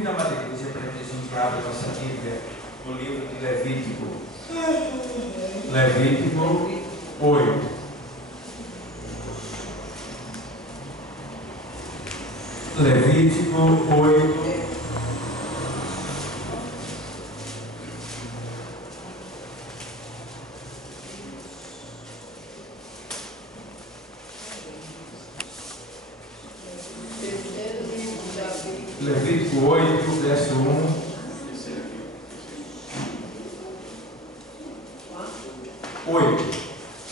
Convido a Madre Igreja para que a gente abra a nossa Bíblia no livro de Levítico. Levítico 8. Levítico 8. Levítico 8, verso 1. 8.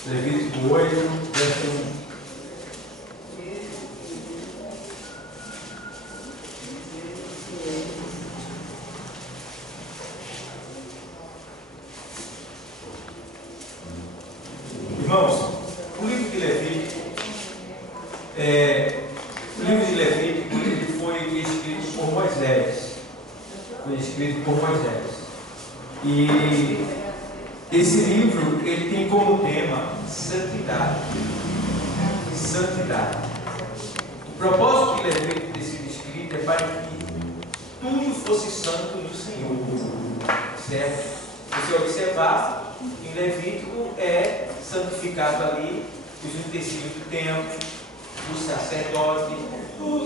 Levítico 8, verso 1. Irmãos, o livro de Levítico ele foi escrito por Moisés. Foi escrito por Moisés. E esse livro ele tem como tema santidade. Santidade. O propósito de Levítico ter sido escrito é para que tudo fosse santo no Senhor. Certo? Se você observar, em Levítico é santificado ali os utensílios do templo, o sacerdote,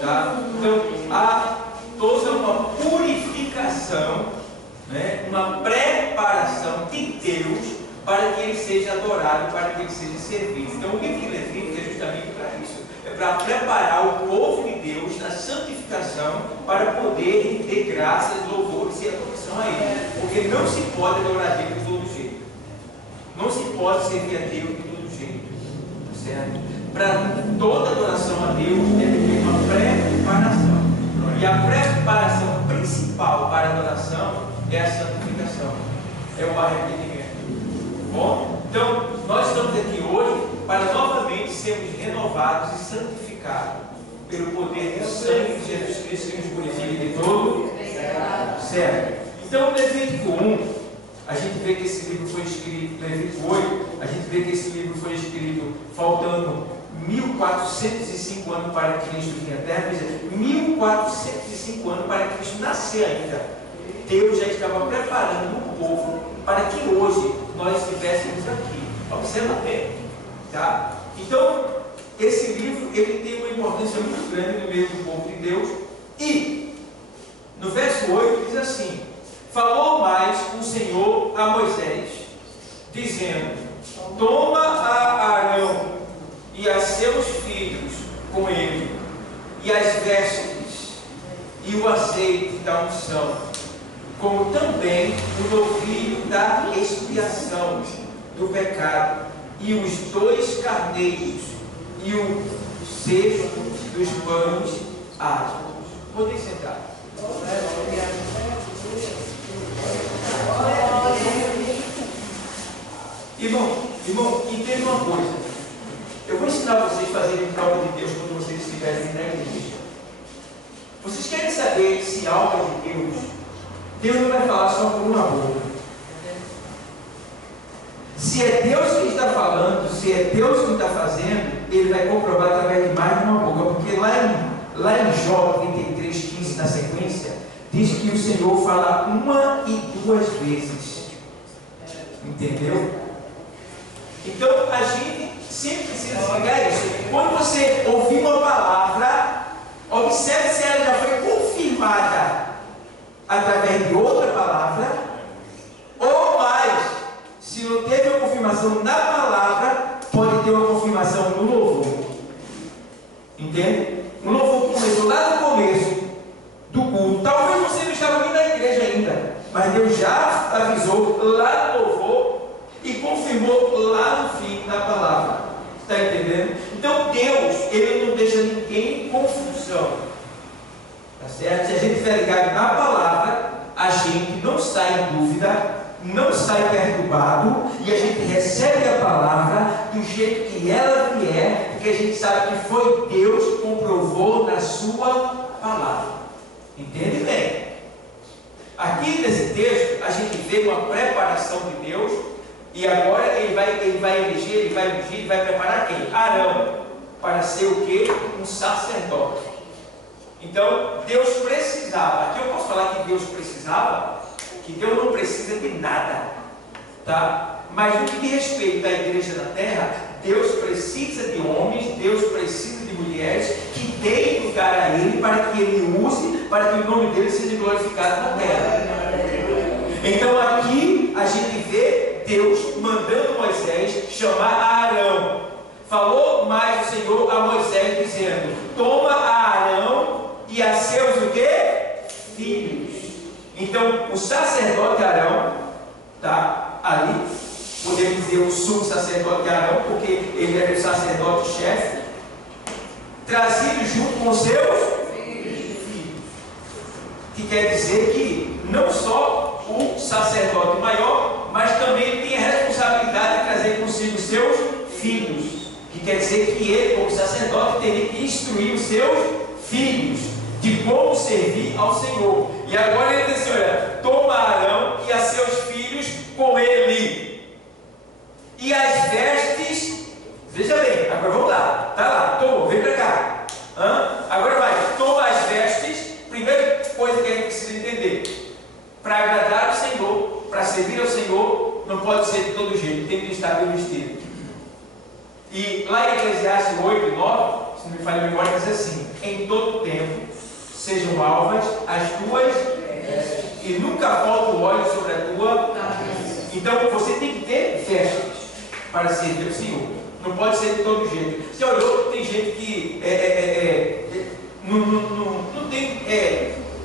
tá? Então há toda uma purificação, né? Uma preparação de Deus para que ele seja adorado, para que ele seja servido. Então o livro de Levítico é justamente para isso, é para preparar o povo de Deus na santificação para poder ter graças, louvores e adoração a ele, porque não se pode adorar a Deus de todo jeito, não se pode servir a Deus de todo jeito, certo? Para toda adoração a Deus deve ter uma preparação. E a preparação principal para a adoração é a santificação, é o arrependimento. Bom, então nós estamos aqui hoje para novamente sermos renovados e santificados pelo poder do sangue de Jesus Cristo que nos purifica de todo certo. Então, no Levítico 1, a gente vê que esse livro foi escrito, Levítico 8, a gente vê que esse livro foi escrito faltando 1405 anos para Cristo vir à Terra, quer dizer, 1405 anos para Cristo nascer ainda. Deus já estava preparando o povo para que hoje nós estivéssemos aqui. Observa bem, tá? Então, esse livro ele tem uma importância muito grande no meio do povo de Deus. E no verso 8 diz assim: falou mais o Senhor a Moisés, dizendo: toma a Arão e a seus filhos com ele, e as vestes, e o azeite da unção, como também o novilho da expiação do pecado, e os 2 carneiros, e o cesto dos pães ásperos. Podem sentar. Irmão, entenda uma coisa. Eu vou ensinar vocês a fazerem prova de Deus quando vocês estiverem na igreja. Vocês querem saber se algo é de Deus? Deus não vai falar só por uma boca. Se é Deus que está falando, se é Deus que está fazendo, Ele vai comprovar através de mais de uma boca. Porque lá em Jó 33:15, na sequência, diz que o Senhor fala 1 e 2 vezes. Entendeu? Então a gente sempre precisa ligar isso. Quando você ouvir uma palavra, observe se ela já foi confirmada através de outra palavra, ou mais, se não teve a confirmação na palavra, pode ter uma confirmação no louvor. Entende? O louvor começou lá no começo do culto. Talvez você não estava aqui na igreja ainda, mas Deus já avisou lá no louvor e confirmou lá no fim da palavra. Está entendendo? Então Deus, Ele não deixa ninguém em confusão. Tá certo? Se a gente estiver ligado na palavra, a gente não sai em dúvida, não sai perturbado, e a gente recebe a palavra do jeito que ela vier, porque a gente sabe que foi Deus que comprovou na sua palavra. Entende bem? Aqui nesse texto, a gente vê uma preparação de Deus. E agora ele vai eleger, ele vai ungir, ele vai preparar quem? Arão, para ser o quê? Um sacerdote. Então, Deus precisava, aqui eu posso falar Deus precisava, que Deus não precisa de nada, tá? Mas no que diz respeito à igreja na terra, Deus precisa de homens, Deus precisa de mulheres que deem lugar a Ele para que Ele use, para que o nome dele seja glorificado na terra. Então aqui a gente vê Deus mandando Moisés chamar Arão. Falou mais o Senhor a Moisés dizendo: toma a Arão e a seus o quê? Filhos. Então o sacerdote Arão está ali, podemos dizer o sumo sacerdote Arão, porque ele era o sacerdote-chefe, trazido junto com seus filhos. Que quer dizer que não só o sacerdote maior, mas também tem a responsabilidade de trazer consigo seus filhos. Que quer dizer que ele, como sacerdote, teria que instruir os seus filhos de como servir ao Senhor. E agora ele diz assim: olha, toma Arão e a seus filhos com ele, e as vestes, veja bem, agora vamos lá, tá lá, toma, vem para cá. Agora vai, toma as vestes. Primeira coisa que a gente precisa entender: para agradar ao Senhor, para servir ao Senhor, não pode ser de todo jeito, tem que estar bem vestido. E lá em Eclesiastes 8, 9, se não me falha a memória, diz assim: em todo tempo sejam alvas as tuas vestes, e nunca falta o óleo sobre a tua cabeça. Então você tem que ter vestes para servir ao Senhor, não pode ser de todo jeito. Você olhou, tem gente que não tem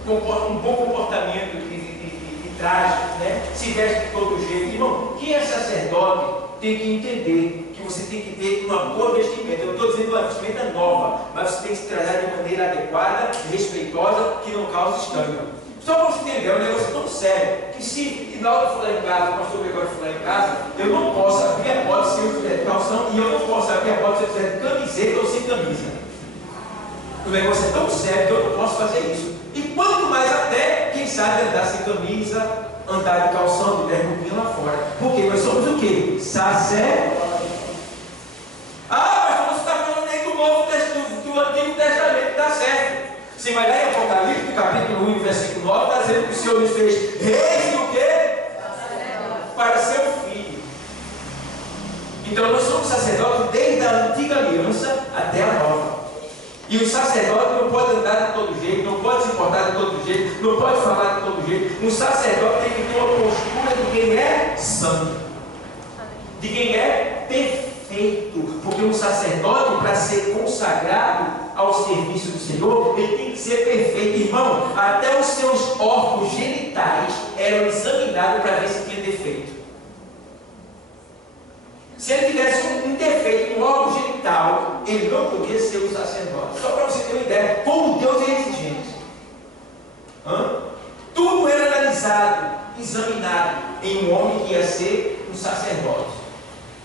um bom comportamento de traje, né? Se veste de todo jeito. Irmão, quem é sacerdote tem que entender que você tem que ter uma boa vestimenta. Eu não estou dizendo uma vestimenta nova, mas você tem que se tratar de maneira adequada, respeitosa, que não cause escândalo. Só para você entender, é um negócio tão sério que se na hora eu for lá em casa, o pastor Gregório for lá em casa, eu não posso abrir a porta se eu tiver de calção, e eu não posso abrir a porta se eu tiver de camiseta ou sem camisa. O negócio é tão sério que eu não posso fazer isso. E quanto mais até, quem sabe andar sem camisa, andar de calção, de bermudinha lá fora. Porque nós somos o quê? Sacerdotes. Mas você está falando aí do Antigo Testamento, está certo. Você vai lá em Apocalipse, capítulo 1, versículo 9, está dizendo que o Senhor nos fez reis e o quê? Para seu filho. Então nós somos sacerdotes desde a antiga aliança até a nova. E o sacerdote não pode andar de todo jeito, não pode se portar de todo jeito, não pode falar de todo jeito. Um sacerdote tem que ter uma postura de quem é santo, de quem é perfeito. Porque um sacerdote, para ser consagrado ao serviço do Senhor, ele tem que ser perfeito. Irmão, até os seus órgãos genitais eram examinados para ver se tinha defeito. Se ele tivesse um defeito no órgão genital, ele não podia ser um sacerdote. Só para você ter uma ideia, como Deus é exigente. Tudo era analisado, examinado em um homem que ia ser um sacerdote.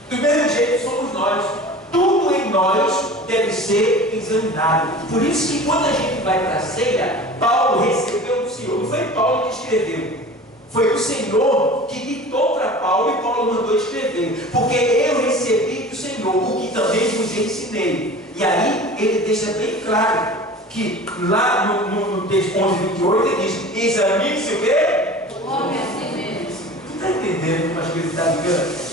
Do mesmo jeito somos nós. Tudo em nós deve ser examinado. Por isso que quando a gente vai para a ceia, Paulo recebeu do Senhor. Não foi Paulo que escreveu. Foi o Senhor que ditou para Paulo e Paulo mandou escrever. Porque eu recebi do Senhor o que também vos ensinei. E aí ele deixa bem claro que lá no texto 11:28 ele diz: examine-se o quê? O homem a si mesmo. Tu está entendendo como as coisas estão ligando?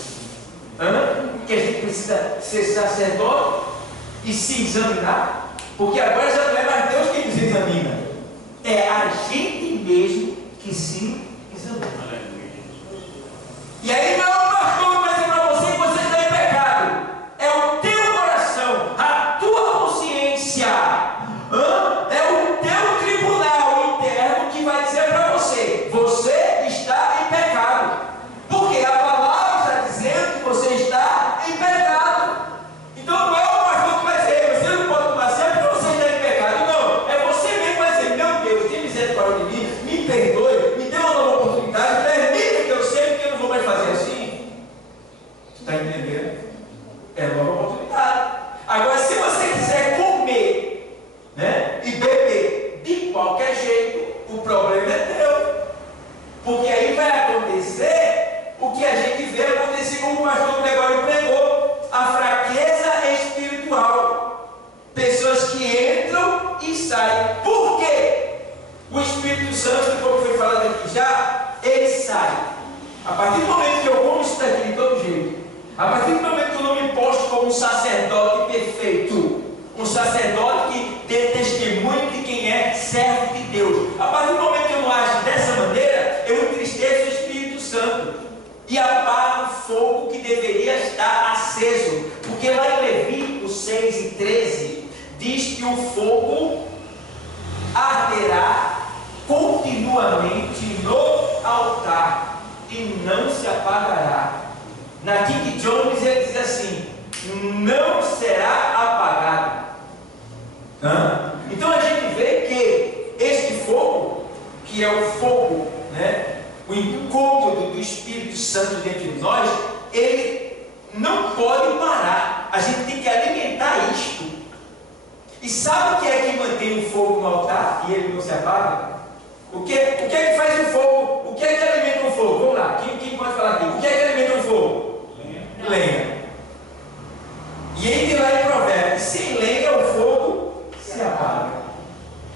Que a gente precisa ser sacerdote e se examinar. Porque agora já não é mais Deus quem nos examina. É a gente mesmo que se examina. E aí não é o pastor que vai dizer para você que você está em pecado. É o teu coração, a tua consciência. É o teu tribunal interno que vai dizer para você: você está em pecado. Porque a palavra está dizendo que você está em pecado. Então não é o pastor que vai dizer: você não pode tomar ceia porque você está em pecado. Não, é você mesmo que vai dizer: meu Deus, tenha misericórdia de mim, me perdoe, me dê uma nova oportunidade, permita que eu sei que eu não vou mais fazer assim. Está entendendo? É uma nova oportunidade. Agora, se você quiser comer, né, e beber de qualquer jeito, o problema é teu. Porque aí vai acontecer o que a gente vê acontecer, como o pastor Gregório pregou: a fraqueza espiritual. Pessoas que entram e saem. Por quê? O Espírito Santo, como foi falado sai, a partir do momento que eu como isso daqui de todo jeito, a partir do momento que eu não me posto como um sacerdote perfeito, um sacerdote que dê testemunho de quem é servo de Deus, a partir do momento que eu não ajo dessa maneira, eu entristeço o Espírito Santo e apago o fogo que deveria estar aceso, porque lá em Levíticos 6:13 diz que o fogo arderá continuamente no altar e não se apagará. Na King James ele diz assim: não será apagado. Então a gente vê que este fogo, que é o fogo, né, o incômodo do Espírito Santo dentro de nós, ele não pode parar. A gente tem que alimentar isto. E sabe o que é que mantém o fogo no altar e ele não se apaga? O que é que faz o fogo? O que é que alimenta o fogo? Vamos lá, quem pode falar aqui? O que é que alimenta o fogo? Lenha. E ele diz lá em Provérbios: sem lenha o fogo se apaga.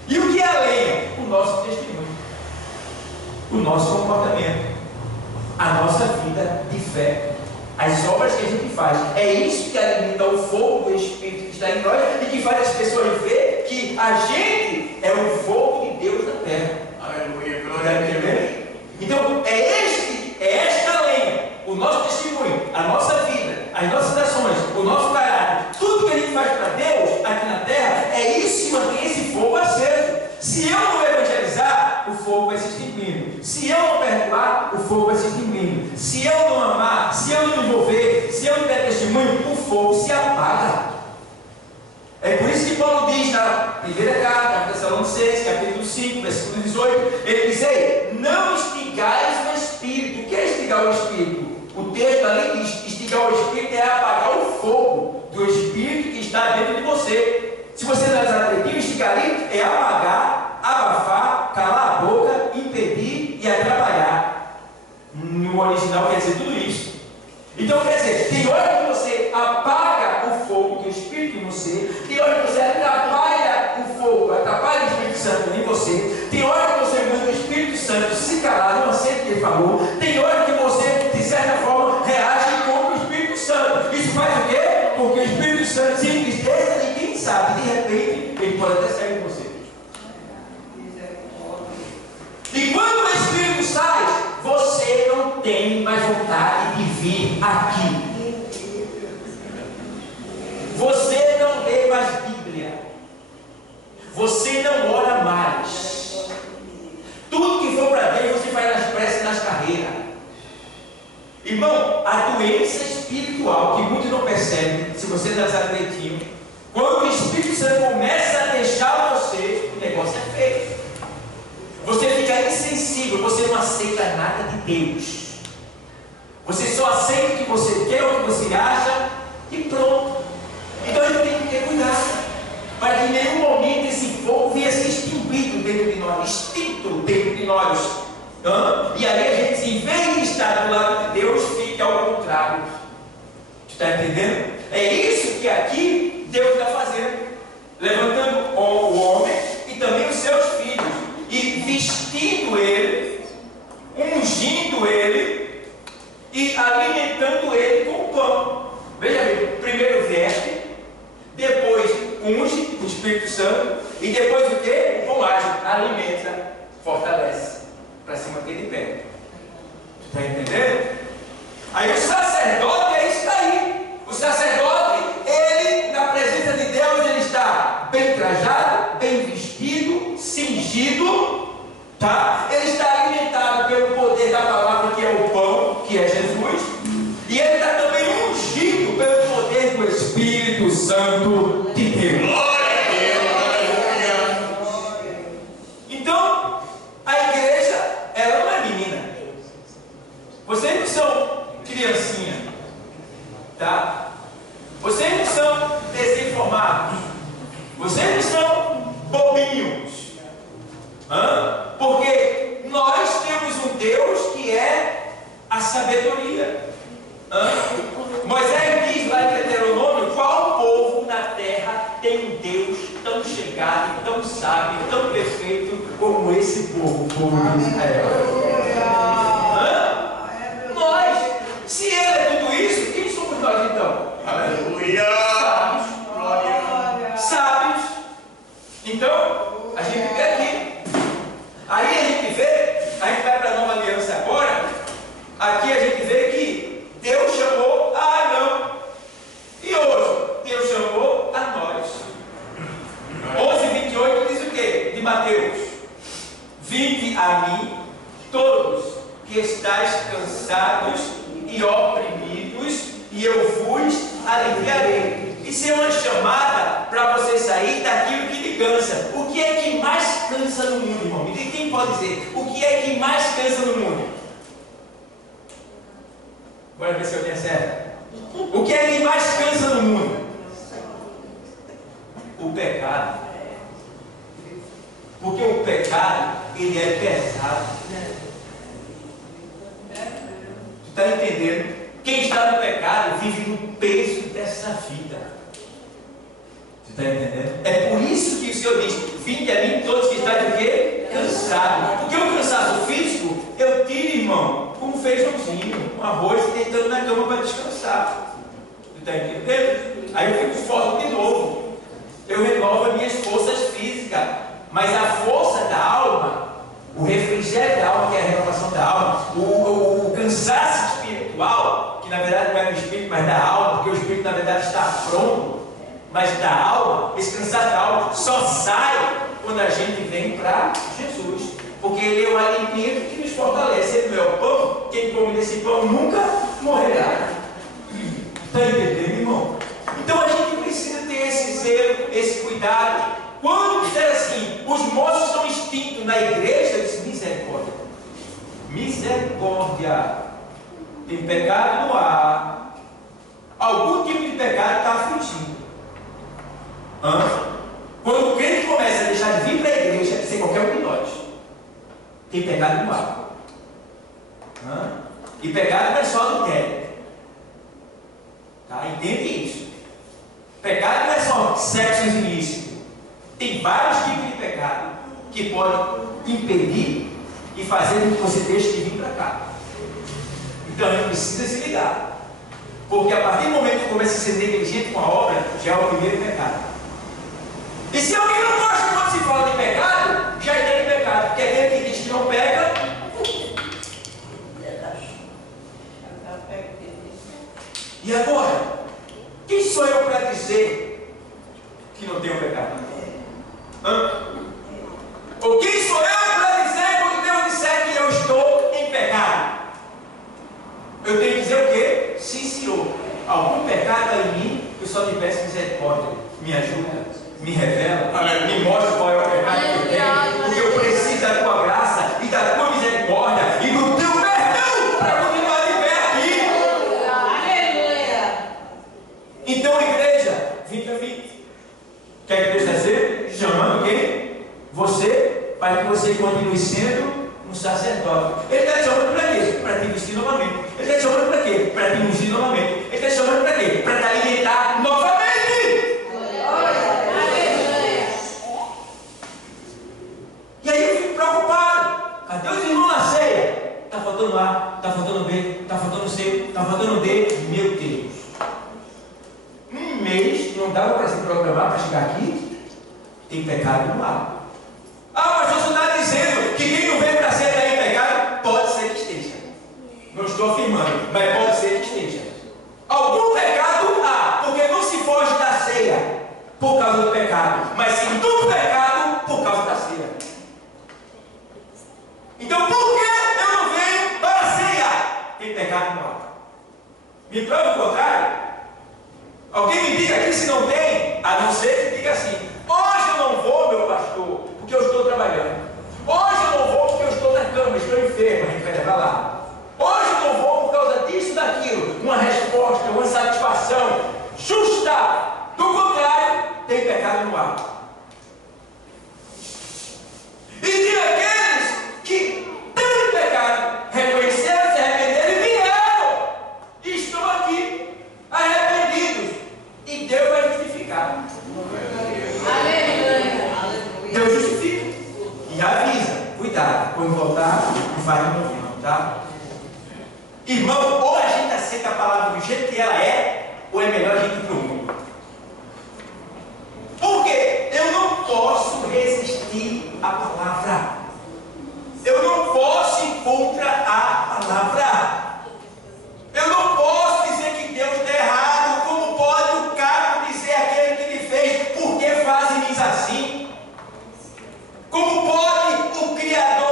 E o que é a lenha? O nosso testemunho, o nosso comportamento, a nossa vida de fé, as obras que a gente faz. É isso que alimenta o fogo do Espírito que está em nós e que faz as pessoas ver que a gente é o fogo de Deus na terra. Aleluia, glória a Deus. Então é esta lenha, o nosso testemunho, a nossa vida, as nossas ações, o nosso caráter, tudo que a gente faz para Deus aqui na terra, é isso que mantém esse fogo aceso. Se eu não evangelizar, o fogo vai se extinguindo. Se eu não perdoar, o fogo vai se extinguindo. Se eu não amar, se eu não me envolver, se eu não der testemunho, o fogo se apaga. É por isso que Paulo diz na primeira carta, Tessalonicenses, capítulo 5, versículo 18, ele diz: ei, não instigais o Espírito. O que é instigar o Espírito? O texto ali diz: instigar o Espírito é apagar o fogo do Espírito que está dentro de você. Se você não é atrevido, instigar é apagar, abafar, calar a boca, impedir e atrapalhar. No original quer dizer tudo isso. Então quer dizer, tem hora que você apaga o fogo que o Espírito em você, tem hora que você atrapalha o fogo, atrapalha o Espírito Santo em você, tem hora que você manda o Espírito Santo se calar, não aceita o que ele falou, tem hora que você, de certa forma, reage contra o Espírito Santo. Isso faz o quê? Porque o Espírito Santo se entristece e quem sabe, de repente, ele pode até sair de você. E quando o Espírito sai, você não tem mais vontade de vir aqui. Você não lê mais Bíblia. Você não ora mais. Tudo que for para Deus, você faz nas pressas e nas carreiras. Irmão, a doença espiritual que muitos não percebem, se você não está direitinho, quando o Espírito Santo começa a deixar você, o negócio é feio. Você fica insensível, você não aceita nada de Deus. Você só aceita o que você quer, o que você acha e pronto. Então a gente tem que ter cuidado, para que em nenhum momento esse fogo venha ser extinguido dentro de nós, extinto dentro de nós. E aí a gente, em vez de estar do lado de Deus, fica ao contrário. Está entendendo? É isso que aqui Deus está fazendo, levantando o homem e também os seus filhos, e vestindo ele, ungindo ele e alimentando ele com pão. Veja bem, primeiro veste, depois unge o Espírito Santo e depois o que? O pão age, alimenta, fortalece para se manter de pé. Está entendendo? Aí o sacerdote é isso daí. O sacerdote, ele, na presença de Deus, ele está bem trajado, bem vestido, cingido, tá? Ele está alimentado pelo poder da palavra, que é o pão, que é Jesus, e ele está também ungido pelo poder do Espírito Santo de Deus. Glória a Deus! Então, a igreja, ela não é menina. Vocês não são criancinha, tá? Vocês não são desinformados. Vocês não são bobinhos. Porque nós temos um Deus que é a sabedoria. Moisés diz lá em Deuteronômio: qual povo na terra tem um Deus tão chegado, tão sábio, tão perfeito como esse povo, o povo de Israel? Vinde a mim, todos que estáis cansados e oprimidos, e eu vos aliviarei. Isso é uma chamada para você sair daquilo que lhe cansa. O que é que mais cansa no mundo, irmão? E quem pode dizer? O que é que mais cansa no mundo? Bora ver se eu tenho certo. O que é que mais cansa no mundo? O pecado. Porque o pecado, ele é pesado. Tu está entendendo? Quem está no pecado vive no peso dessa vida. Tu está entendendo? É por isso que o Senhor diz: vinde a mim todos que estáis o quê? Cansados. Porque o cansaço físico, eu tiro, irmão, com um feijãozinho, um arroz, deitando na cama para descansar. Tu está entendendo? Aí eu fico forte de novo. Eu renovo as minhas forças físicas. Mas a força da alma, o refrigério da alma, que é a renovação da alma, o cansaço espiritual, que na verdade não é do espírito, mas da alma, porque o espírito na verdade está pronto, mas da alma, esse cansaço da alma só sai quando a gente vem para Jesus, porque Ele é o alimento que nos fortalece. Ele é o pão, quem come desse pão nunca morrerá. Está entendendo, irmão? Então a gente precisa ter esse zelo, esse cuidado. Quando disser assim, os moços estão extintos na igreja, eu disse: misericórdia. Misericórdia. Tem pecado no ar. Algum tipo de pecado está afligindo. Quando o crente começa a deixar de vir para a igreja, pode ser qualquer um de nós, tem pecado no ar. E pecado não é só adultério. Tá? Entende isso? Pecado não é só sexo ilícito. Tem vários tipos de pecado que podem impedir e fazer com que você deixe de vir para cá. Então a gente precisa se ligar, porque a partir do momento que começa a ser negligente com a obra, já é o primeiro pecado. E se alguém não gosta quando se fala de pecado, já tem pecado, porque aquele que diz que não pega. E agora? Quem sou eu para dizer que não tenho pecado? Ou quem sou eu para dizer quando Deus disser que eu estou em pecado? Eu tenho que dizer o quê? Sim, Senhor. Algum pecado há em mim, eu só te peço misericórdia. Me ajuda, me revela, me mostra qual é o pecado que eu tenho, porque eu preciso da tua graça e da tua misericórdia e do teu perdão para continuar de pé aqui. Aleluia. Então, igreja, vim para mim. Quer que Deus está dizendo? Chamando quem? Você, para que você continue sendo um sacerdote. Ele está te chamando para quê? Para te vestir novamente. Ele está te chamando para quê? Para te ungir novamente. Ele está te chamando para quê? Para te alimentar novamente. E aí eu fico preocupado. Cadê os irmãos na ceia? Está faltando A, está faltando B, está faltando C, está faltando D. Meu Deus. Um mês não dava para se programar para chegar aqui. Tem pecado no ar. Mas você está dizendo que quem não vem para ser daí em pecado, pode ser que esteja. Não estou afirmando, mas pode ser que esteja. Algum pecado há, porque não se foge da ceia por causa do pecado, mas sim do pecado por causa da ceia. Então por que eu não venho para a ceia? Tem pecado no ar. Me prova o contrário. Alguém me diga aqui se não tem, a não ser que diga assim: hoje eu não vou, meu pastor, porque eu estou trabalhando. Hoje eu não vou porque eu estou na cama, estou enfermo, a gente vai levar lá. Hoje eu não vou por causa disso, daquilo. Uma resposta, uma satisfação justa. Do contrário, tem pecado no ar. E de aqueles que têm pecado, reconheceram, se arrependeram e vieram. E estão aqui, arrependidos. E Deus vai justificar. Deus justifica e avisa: cuidado, quando voltar, não faz de novo, não, tá? Irmão, ou a gente aceita a palavra do jeito que ela é, ou é melhor a gente ir para o mundo. Porque eu não posso resistir à palavra. Eu não posso ir contra a palavra. Eu não posso dizer que Deus está errado. Como pode o Caco dizer aquele que lhe fez: por que fazem-nos assim? Como pode o Criador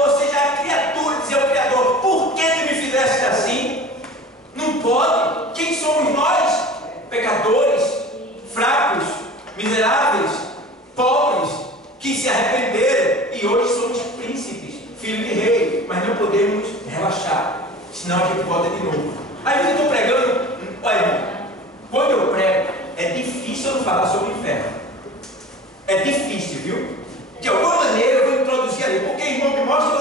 podermos relaxar, senão a gente volta de novo. Aí eu estou pregando, olha, quando eu prego, é difícil eu não falar sobre o inferno. É difícil, viu? De alguma maneira eu vou introduzir ali, porque irmão me mostra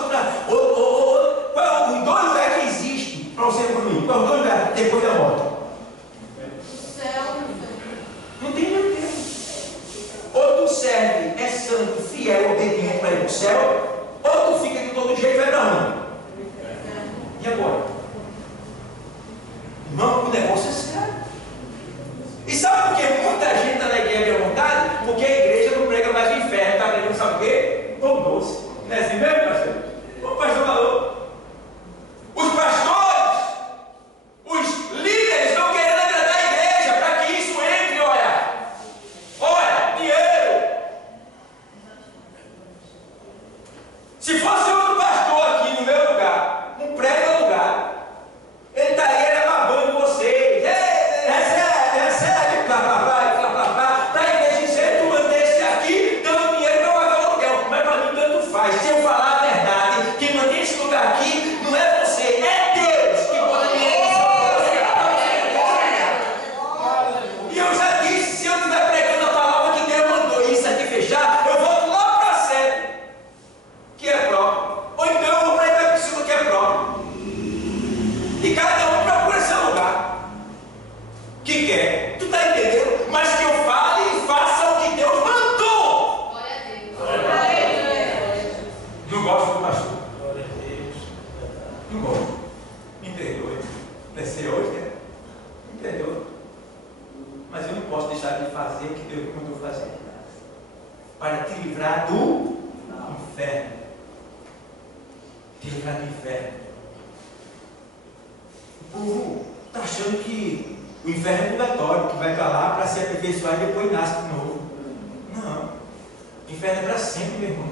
qual é o dois lugares que existe para você evoluir. Qual é o dois lugares depois da morte? O céu e o inferno. Não tem meio tempo. Ou tu serve, é santo, fiel, obediente para ir para o céu, ou tu fica de todo jeito e vai para onde? E agora? Irmão, o negócio é sério. E sabe por que muita gente está na igreja à vontade? Porque a igreja não prega mais o inferno, está pregando, sabe o quê? Pão doce. Não é assim mesmo, pastor? O pastor falou. Os pastores, os líderes estão querendo agradar a igreja para que isso entre, olha, dinheiro. Se fosse outro pastor aqui no meu lugar, um prega lugar, ele estaria babando vocês. Recebe, para a igreja dizer, tu mantém-se aqui, dando dinheiro para pagar o aluguel. Mas para mim tanto faz. Se eu falar a verdade, quem mantém esse lugar aqui não é você, é Deus que bota dinheiro nesse lugar. E eu já disse, se eu estiver pregando a palavra que Deus mandou isso aqui fechar, eu volto lá para a sede, que é próprio. Ou então eu vou pregar para cima que é próprio. E cada um procura seu lugar que quer. Tu está entendendo? Mas que eu fale e faça o que Deus mandou. Glória a Deus. Glória a Deus. Não gosto do pastor. Glória a Deus. Não gosto. Me perdoe. Descer hoje, né? Me perdoe. Mas eu não posso deixar de fazer o que Deus mandou fazer. Para te livrar do inferno. Te livrar do inferno. O povo está achando que o inferno é purgatório, que vai para lá para se aperfeiçoar e depois nasce de novo. Não. O inferno é para sempre, meu irmão.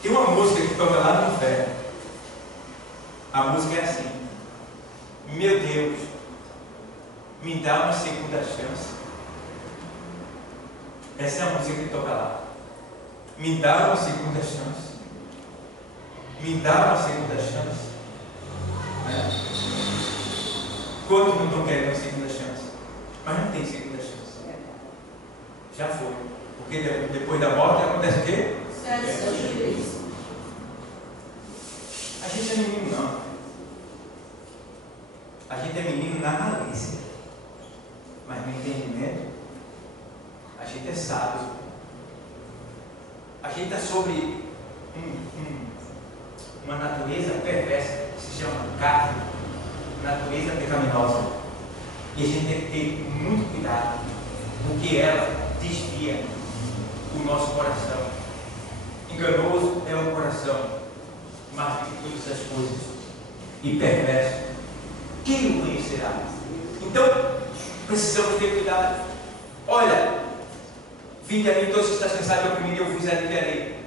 Tem uma música que toca lá no inferno. A música é assim: meu Deus, me dá uma segunda chance. Essa é a música que toca lá. Me dá uma segunda chance. Me dá uma segunda chance. Quantos não estão querendo uma segunda chance? Mas não tem segunda chance. Já foi. Porque depois da morte acontece o quê? A gente é menino não. A gente é menino na malícia. Mas no entendimento, a gente é sábio. A gente está sobre uma natureza perversa que se chama carne. Natureza pecaminosa. E a gente tem que ter muito cuidado, porque ela desvia o nosso coração. Enganoso é o coração, mais do que todas as coisas, e perverso, quem o conhecerá? Então, precisamos ter cuidado. Olha, vinde a mim todos que estão cansados e oprimidos, e eu vos aliviarei.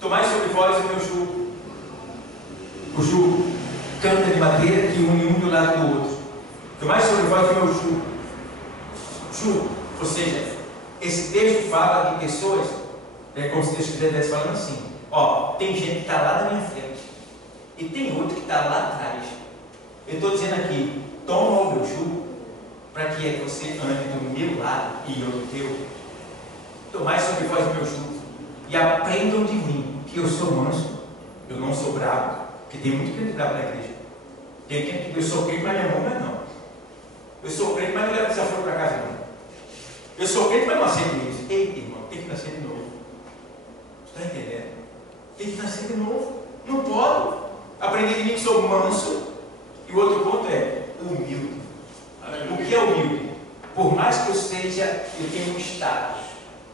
Tomai sobre vós o meu jugo. O jugo, canta de madeira que une um do lado do outro. Tomai sobre vós o meu jugo. Jugo, ou seja, esse texto fala de pessoas, é como se Deus estivesse falando assim: ó, tem gente que está lá na minha frente e tem outro que está lá atrás. Eu estou dizendo aqui, toma o meu jugo para que você ande do meu lado e eu do teu. Tomai sobre vós o meu jugo e aprendam de mim que eu sou manso, eu não sou bravo. Porque tem muito crente bravo na igreja. Tem quem que eu sou crente, mas minha mão não é não. Eu sou crente, mas não leva desaforo para casa não. Eu sou crente, mas não aceito isso. Eita, irmão, tem que nascer de novo. Você está entendendo? Tem que nascer de novo. Não pode aprender de mim que sou manso. E o outro ponto é humilde. O que é humilde? Por mais que eu tenha um status,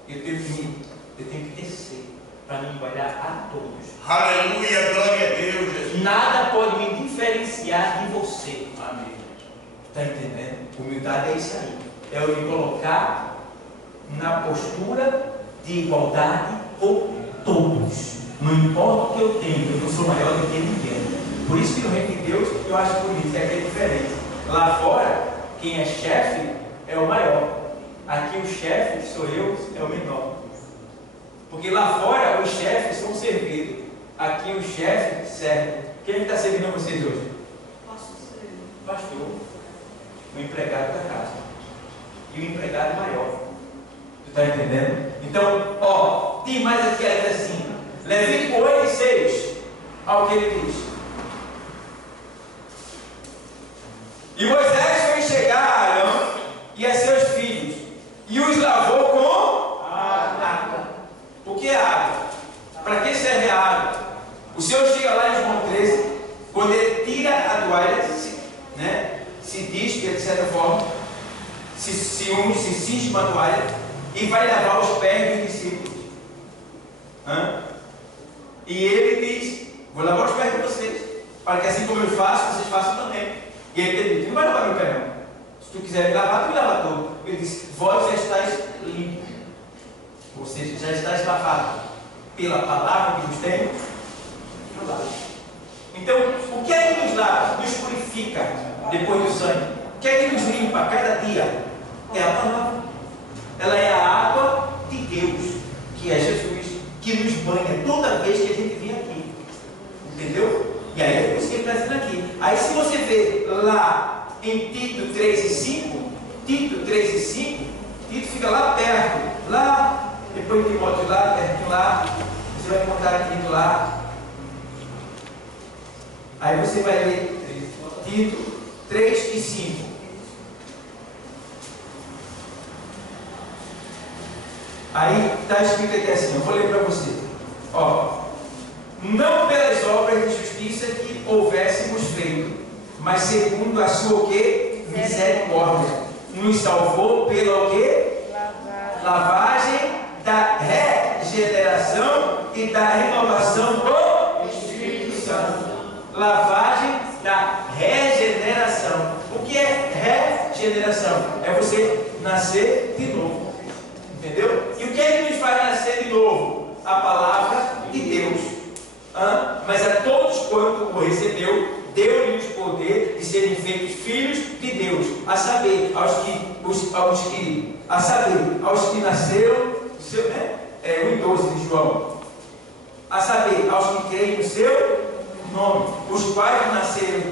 eu tenho que descer para me igualar a todos. Aleluia, glória a Deus, Jesus. Nada pode me diferenciar de você. Amém. Está entendendo? Humildade é isso aí. É eu me colocar na postura de igualdade com todos. Não importa o que eu tenho, eu não sou maior do que ninguém. Por isso que no reino de Deus eu acho bonito, que aqui é diferente. Lá fora, quem é chefe é o maior. Aqui o chefe, que sou eu, é o menor. Porque lá fora os chefes são servidos. aqui o chefe serve. Quem está servindo a vocês hoje? Pastor. O empregado da casa. E o empregado maior. Tu está entendendo? Então, ó, tem mais aqui ainda assim. Levítico 8:6. Olha o que ele diz. E Moisés fez chegar a Arão e a seus filhos, e os lavou com água. O que é água? Para que serve a água? O Senhor chega lá em João 13, quando ele tira a toalha, se dispe, de certa forma, se une, se cinge uma toalha, e vai lavar os pés dos discípulos. E ele diz: vou lavar os pés de vocês, para que assim como eu faço, vocês façam também. E ele disse: não vai lavar meu pé não. Se tu quiser me lavar, tu me lava todo. Ele disse: vós já estáis limpos. Ou seja, já estáis lavados pela palavra que vos tenho falado. Então, o que é que nos lava? Nos purifica depois do sangue. O que é que nos limpa cada dia? É a palavra. Ela é a água de Deus, que é Jesus, que nos banha toda vez que a gente vem aqui. Entendeu? E aí é por isso que ele está dizendo aqui. Aí se você vê lá em Tito 3:5, Tito 3:5, Tito fica lá perto, lá, depois de Timóteo lá, perto lá, você vai encontrar Tito lá. Aí você vai ler Tito 3:5. Aí está escrito aqui assim, eu vou ler para você. Ó. Não pelas obras de justiça que houvéssemos feito, mas segundo a sua o quê? Misericórdia. Nos salvou pela o quê? Lavagem da regeneração e da renovação do Espírito Santo. Lavagem da regeneração. O que é regeneração? É você nascer de novo. Entendeu? E o que é que nos faz nascer de novo? A palavra de Deus. Mas a todos quanto o recebeu, deu-lhes o poder de serem feitos filhos de Deus, a saber, aos que nasceram, o 12 de João, a saber, aos que creem no seu nome, os quais não nasceram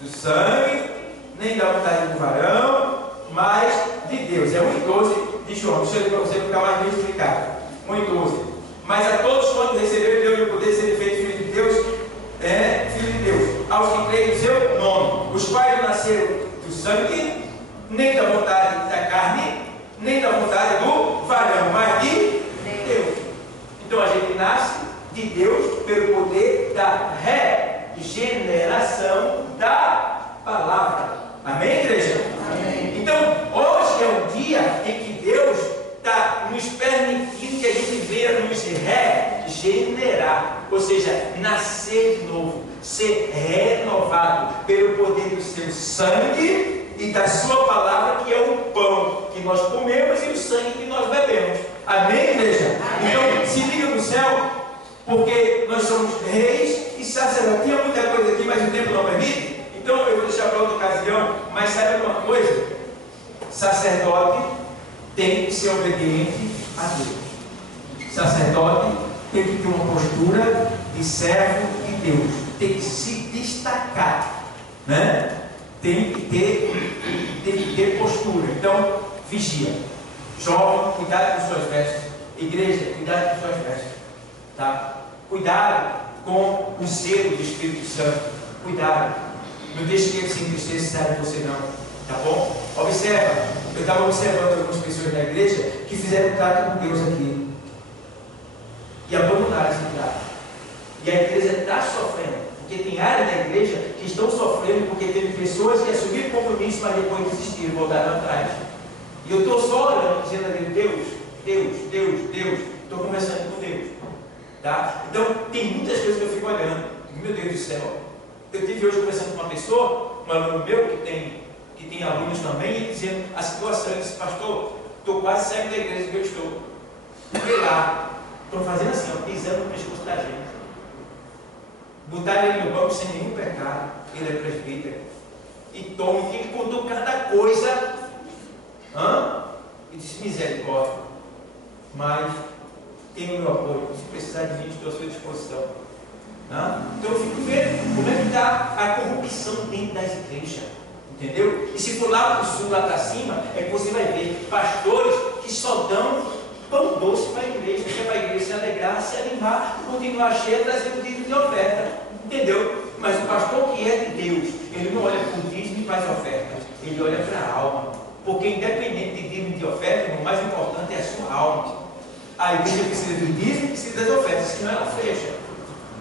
do sangue, nem da vontade do varão, mas de Deus. É o 12 de João. Deixa eu ler para você ficar mais bem explicado. 1:12. Mas a todos quanto receberam, deu-lhe o poder de serem feitos filhos de Deus, filho de Deus, aos que creem no seu nome, os quais não nasceram do sangue, nem da vontade da carne, nem da vontade do varão, mas de Deus. Então a gente nasce de Deus pelo poder da regeneração da palavra. Amém, igreja? Amém. Então hoje é um dia em que Deus está nos permitindo que a gente venha nos regenerar, ou seja, nascer de novo, ser renovado pelo poder do seu sangue e da sua palavra, que é o pão que nós comemos e o sangue que nós bebemos. Amém, igreja? Amém. Então se liga no céu, porque nós somos reis e sacerdotes. Tinha muita coisa aqui, mas o tempo não permite, então eu vou deixar para outra ocasião. Mas sabe uma coisa? Sacerdote tem que ser obediente a Deus. Sacerdote tem que ter uma postura de servo de Deus, tem que se destacar, né? Tem que ter postura. Então, vigia. Jovem, cuidado com suas vestes. Igreja, cuidado com suas vestes. Tá? Cuidado com o zelo do Espírito Santo. Cuidado. Não deixe que ele se entristeça, sabe você não. Tá bom? Observa. Eu estava observando algumas pessoas da igreja que fizeram trato com Deus aqui e abandonaram esse trato. E a igreja está sofrendo, porque tem áreas da igreja que estão sofrendo porque teve pessoas que assumiram compromisso, mas depois desistiram, voltaram atrás. E eu estou só olhando, dizendo a Deus, estou conversando com Deus. Tá? Então tem muitas coisas que eu fico olhando. Meu Deus do céu. Eu estive hoje conversando com uma pessoa, um aluno meu que tem alunos também, e dizendo a situação. Eu disse: pastor, estou quase saindo da igreja que eu estou. Fiquei lá, estão fazendo assim, ó, pisando no pescoço da gente. Botaram ele no banco sem nenhum pecado. Ele é presbítero. E toma, e contou cada coisa. E disse: misericórdia. Mas tem o meu apoio. Se precisar de mim, estou à sua disposição. Então eu fico vendo como é que está a corrupção dentro das igrejas. Entendeu? E se for lá para o sul, lá para cima, é que você vai ver pastores que só dão pão doce para a igreja, que é para a igreja se alegrar, se animar, continuar cheia, trazendo dízimo de oferta. Entendeu? Mas o pastor que é de Deus, ele não olha para o dízimo e para as ofertas, ele olha para a alma. Porque independente de dízimo e de oferta, o mais importante é a sua alma. A igreja precisa do dízimo e precisa das ofertas, senão ela fecha.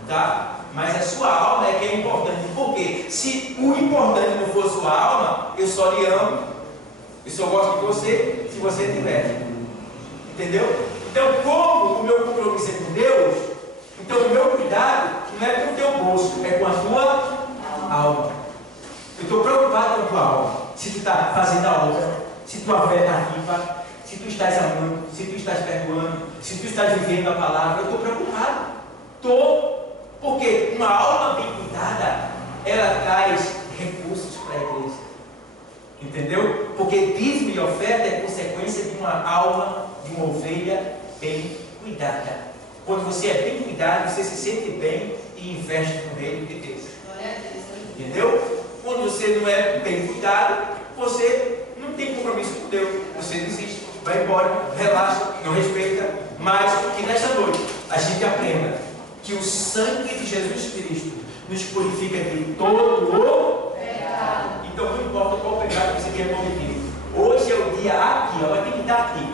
Tá? Mas a sua alma é que é importante. Porque se o importante não for sua alma, eu só lhe amo, eu só gosto de você se você tiver. Entendeu? Então, como o meu compromisso é com Deus, então o meu cuidado não é com o teu bolso, é com a tua alma. Eu estou preocupado com a tua alma. Se tu está fazendo a obra, se tua fé está viva, se tu estás amando, se tu estás perdoando, se tu estás vivendo a palavra, eu estou preocupado. Estou. Porque uma alma bem cuidada, ela traz recursos para a igreja. Entendeu? Porque dízimo e oferta é consequência de uma alma, de uma ovelha bem cuidada. Quando você é bem cuidado, você se sente bem e investe no reino de Deus. Entendeu? Quando você não é bem cuidado, você não tem compromisso com Deus. Você desiste, vai embora, relaxa, não respeita. Mas que nesta noite a gente aprenda que o sangue de Jesus Cristo nos purifica de todo o pecado. Então não importa qual pecado você quer cometer. Hoje é o dia aqui, vai ter que estar aqui.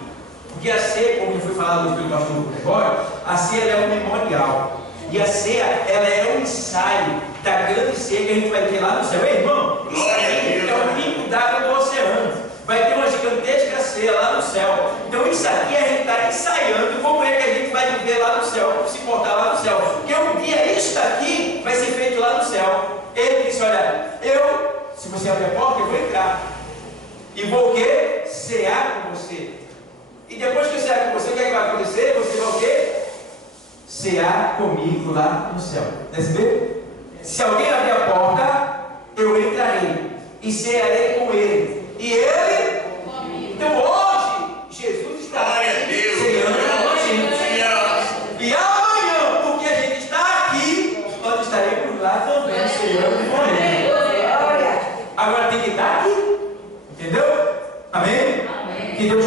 Porque a ceia, como já foi falado hoje pelo pastor Gregório, a ceia é um memorial. E a ceia, ela é um ensaio da grande ceia que a gente vai ter lá no céu. Ei, irmão, isso aí é um pingo d'água do oceano. Vai ter uma gigantesca ceia lá no céu. Então isso aqui a gente está ensaiando como é que a gente vai viver lá no céu, como se portar lá no céu. Porque um dia isso daqui vai ser feito lá no céu. Ele disse, olha, se você abrir a porta, eu vou entrar. E vou o quê? Cear com você. E depois que eu cear com você, o que é que vai acontecer? Você vai o quê? Cear comigo lá no céu. Percebeu? Se alguém abrir a porta, eu entrarei e cearei com ele. E ele comigo. Então hoje, Jesus está ceando com a gente. E amanhã, porque a gente está aqui, nós estaremos lá também ceando com ele. Agora tem que estar aqui. Entendeu? Amém? Amém. Que Deus